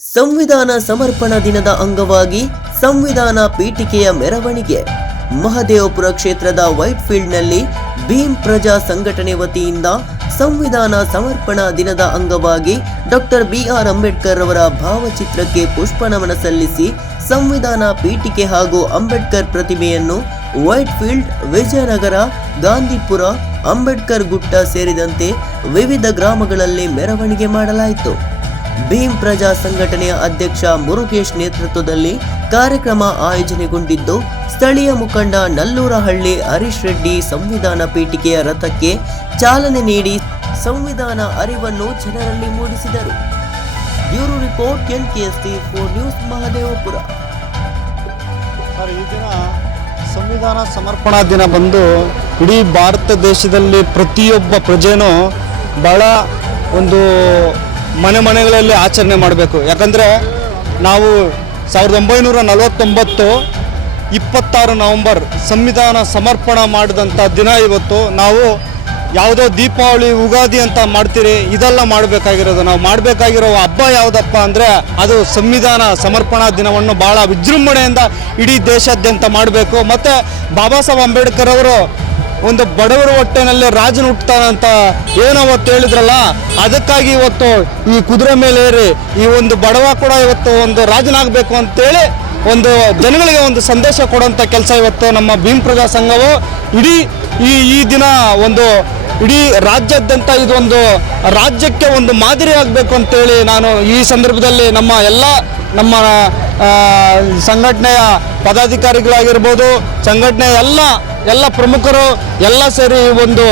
ಸಂವಿಧಾನ ಸಮರ್ಪಣಾ ದಿನದ ಅಂಗವಾಗಿ ಸಂವಿಧಾನ ಪೀಠಿಕೆಯ ಮೆರವಣಿಗೆ. ಮಹದೇವಪುರ ಕ್ಷೇತ್ರದ ವೈಟ್ ಫೀಲ್ಡ್ನಲ್ಲಿ ಭೀಮ್ ಪ್ರಜಾ ಸಂಘಟನೆ ವತಿಯಿಂದ ಸಂವಿಧಾನ ಸಮರ್ಪಣಾ ದಿನದ ಅಂಗವಾಗಿ ಡಾಕ್ಟರ್ ಬಿಆರ್ ಅಂಬೇಡ್ಕರ್ ಅವರ ಭಾವಚಿತ್ರಕ್ಕೆ ಪುಷ್ಪನಮನ ಸಲ್ಲಿಸಿ ಸಂವಿಧಾನ ಪೀಠಿಕೆ ಹಾಗೂ ಅಂಬೇಡ್ಕರ್ ಪ್ರತಿಮೆಯನ್ನು ವೈಟ್ ಫೀಲ್ಡ್ ವಿಜಯನಗರ, ಗಾಂಧಿಪುರ, ಅಂಬೇಡ್ಕರ್ ಗುಟ್ಟ ಸೇರಿದಂತೆ ವಿವಿಧ ಗ್ರಾಮಗಳಲ್ಲಿ ಮೆರವಣಿಗೆ ಮಾಡಲಾಯಿತು. ಭೀಮ್ ಪ್ರಜಾ ಸಂಘಟನೆಯ ಅಧ್ಯಕ್ಷ ಮುರುಗೇಶ್ ನೇತೃತ್ವದಲ್ಲಿ ಕಾರ್ಯಕ್ರಮ ಆಯೋಜನೆಗೊಂಡಿದ್ದು, ಸ್ಥಳೀಯ ಮುಖಂಡ ನಲ್ಲೂರಹಳ್ಳಿ ಹರೀಶ್ ರೆಡ್ಡಿ ಸಂವಿಧಾನ ಪೀಠಿಕೆಯ ರಥಕ್ಕೆ ಚಾಲನೆ ನೀಡಿ ಸಂವಿಧಾನ ಅರಿವನ್ನು ಜನರಲ್ಲಿ ಮೂಡಿಸಿದರು. Bureau report N T four news, Mahadevapura. ಸಂವಿಧಾನ ಸಮರ್ಪಣಾ ದಿನ ಬಂದು ಇಡೀ ಭಾರತ ದೇಶದಲ್ಲಿ ಪ್ರತಿಯೊಬ್ಬ ಪ್ರಜೆನೂ ಬಹಳ ಒಂದು ಮನೆ ಮನೆಗಳಲ್ಲಿ ಆಚರಣೆ ಮಾಡಬೇಕು. ಯಾಕಂದರೆ ನಾವು ಸಾವಿರದ ಒಂಬೈನೂರ ನಲವತ್ತೊಂಬತ್ತು ಇಪ್ಪತ್ತಾರು ನವಂಬರ್ ಸಂವಿಧಾನ ಸಮರ್ಪಣ ಮಾಡಿದಂಥ ದಿನ ಇವತ್ತು. ನಾವು ಯಾವುದೋ ದೀಪಾವಳಿ ಉಗಾದಿ ಅಂತ ಮಾಡ್ತೀರಿ, ಇದೆಲ್ಲ ಮಾಡಬೇಕಾಗಿರೋದು. ನಾವು ಮಾಡಬೇಕಾಗಿರೋ ಹಬ್ಬ ಯಾವುದಪ್ಪ ಅಂದರೆ ಅದು ಸಂವಿಧಾನ ಸಮರ್ಪಣಾ ದಿನವನ್ನು ಭಾಳ ವಿಜೃಂಭಣೆಯಿಂದ ಇಡೀ ದೇಶಾದ್ಯಂತ ಮಾಡಬೇಕು. ಮತ್ತು ಬಾಬಾ ಸಾಹೇಬ್ ಅಂಬೇಡ್ಕರ್ ಅವರು ಒಂದು ಬಡವರ ಹೊಟ್ಟೆನಲ್ಲಿ ರಾಜನ ಹುಟ್ಟತಾನಂತ ಏನೋ ಅವತ್ತು ಹೇಳಿದ್ರಲ್ಲ, ಅದಕ್ಕಾಗಿ ಇವತ್ತು ಈ ಕುದುರೆ ಮೇಲೆ ಏರಿ, ಈ ಒಂದು ಬಡವ ಕೂಡ ಇವತ್ತು ಒಂದು ರಾಜನಾಗಬೇಕು ಅಂತೇಳಿ ಒಂದು ಜನಗಳಿಗೆ ಒಂದು ಸಂದೇಶ ಕೊಡುವಂಥ ಕೆಲಸ ಇವತ್ತು ನಮ್ಮ ಭೀಮ್ ಪ್ರಜಾ ಸಂಘವು. ಇಡೀ ಈ ಈ ದಿನ ಒಂದು ಇಡೀ ರಾಜ್ಯಾದ್ಯಂತ ಇದೊಂದು ರಾಜ್ಯಕ್ಕೆ ಒಂದು ಮಾದರಿ ಆಗಬೇಕು ಅಂತೇಳಿ ನಾನು ಈ ಸಂದರ್ಭದಲ್ಲಿ ನಮ್ಮ ಎಲ್ಲ ನಮ್ಮ ಸಂಘಟನೆಯ ಪದಾಧಿಕಾರಿಗಳಾಗಿರ್ಬೋದು ಸಂಘಟನೆ ಎಲ್ಲ ಎಲ್ಲ ಪ್ರಮುಖರು ಎಲ್ಲ ಸೇರಿ ಒಂದು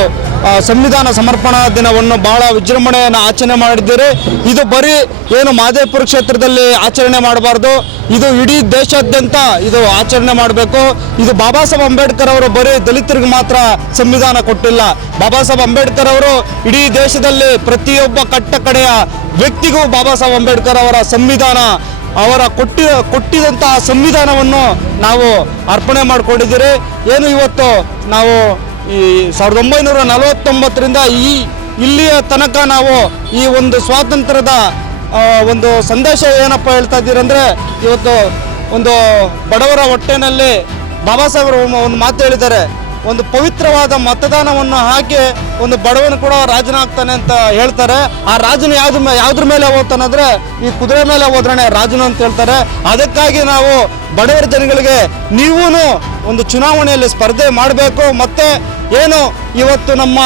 ಸಂವಿಧಾನ ಸಮರ್ಪಣಾ ದಿನವನ್ನು ಬಹಳ ವಿಜೃಂಭಣೆಯನ್ನು ಆಚರಣೆ ಮಾಡಿದ್ದೀರಿ. ಇದು ಬರೀ ಏನು ಮಾದೇಪುರ ಕ್ಷೇತ್ರದಲ್ಲಿ ಆಚರಣೆ ಮಾಡಬಾರ್ದು, ಇದು ಇಡೀ ದೇಶಾದ್ಯಂತ ಇದು ಆಚರಣೆ ಮಾಡಬೇಕು. ಇದು ಬಾಬಾ ಸಾಹೇಬ್ ಅಂಬೇಡ್ಕರ್ ಅವರು ಬರೀ ದಲಿತರಿಗೆ ಮಾತ್ರ ಸಂವಿಧಾನ ಕೊಟ್ಟಿಲ್ಲ. ಬಾಬಾ ಸಾಹೇಬ್ ಅಂಬೇಡ್ಕರ್ ಅವರು ಇಡೀ ದೇಶದಲ್ಲಿ ಪ್ರತಿಯೊಬ್ಬ ಕಟ್ಟ ಕಡೆಯ ವ್ಯಕ್ತಿಗೂ ಬಾಬಾ ಸಾಹೇಬ್ ಅಂಬೇಡ್ಕರ್ ಅವರ ಸಂವಿಧಾನ ಅವರ ಕೊಟ್ಟಿ ಕೊಟ್ಟಿದಂತಹ ಸಂವಿಧಾನವನ್ನು ನಾವು ಅರ್ಪಣೆ ಮಾಡಿಕೊಂಡಿದ್ದೀರಿ. ಏನು ಇವತ್ತು ನಾವು ಈ ಸಾವಿರದ ಒಂಬೈನೂರ ನಲವತ್ತೊಂಬತ್ತರಿಂದ ಈ ಇಲ್ಲಿಯ ತನಕ ನಾವು ಈ ಒಂದು ಸ್ವಾತಂತ್ರ್ಯದ ಒಂದು ಸಂದೇಶ ಏನಪ್ಪ ಹೇಳ್ತಾ ಇದ್ದೀರಂದರೆ ಇವತ್ತು ಒಂದು ಬಡವರ ಹೊಟ್ಟೆನಲ್ಲಿ ಬಾಬಾ ಸಾಹೇಬರು ಒಂದು ಮಾತು ಹೇಳಿದ್ದಾರೆ. ಒಂದು ಪವಿತ್ರವಾದ ಮತದಾನವನ್ನು ಹಾಕಿ ಒಂದು ಬಡವನು ಕೂಡ ರಾಜನಾಗ್ತಾನೆ ಅಂತ ಹೇಳ್ತಾರೆ. ಆ ರಾಜನ ಯಾವ್ದು ಯಾವ್ದ್ರ ಮೇಲೆ ಹೋಗ್ತಾನಂದ್ರೆ ಈ ಕುದುರೆ ಮೇಲೆ ಹೋದ್ರೆ ರಾಜನು ಅಂತ ಹೇಳ್ತಾರೆ. ಅದಕ್ಕಾಗಿ ನಾವು ಬಡವರ ಜನಗಳಿಗೆ ನೀವೂ ಒಂದು ಚುನಾವಣೆಯಲ್ಲಿ ಸ್ಪರ್ಧೆ ಮಾಡಬೇಕು. ಮತ್ತೆ ಏನು ಇವತ್ತು ನಮ್ಮ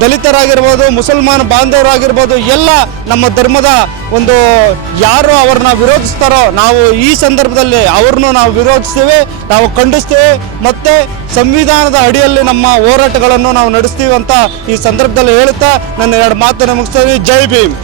ದಲಿತರಾಗಿರ್ಬೋದು, ಮುಸಲ್ಮಾನ ಬಾಂಧವರಾಗಿರ್ಬೋದು, ಎಲ್ಲ ನಮ್ಮ ಧರ್ಮದ ಒಂದು ಯಾರು ಅವ್ರನ್ನ ವಿರೋಧಿಸ್ತಾರೋ ನಾವು ಈ ಸಂದರ್ಭದಲ್ಲಿ ಅವ್ರನ್ನು ನಾವು ವಿರೋಧಿಸ್ತೇವೆ, ನಾವು ಖಂಡಿಸ್ತೇವೆ, ಮತ್ತು ಸಂವಿಧಾನದ ಅಡಿಯಲ್ಲಿ ನಮ್ಮ ಹೋರಾಟಗಳನ್ನು ನಾವು ನಡೆಸ್ತೀವಿ ಅಂತ ಈ ಸಂದರ್ಭದಲ್ಲಿ ಹೇಳುತ್ತಾ ನನ್ನ ಎರಡು ಮಾತನ್ನು ಮುಗಿಸ್ತೀವಿ ಜೈ ಭೀಮ್.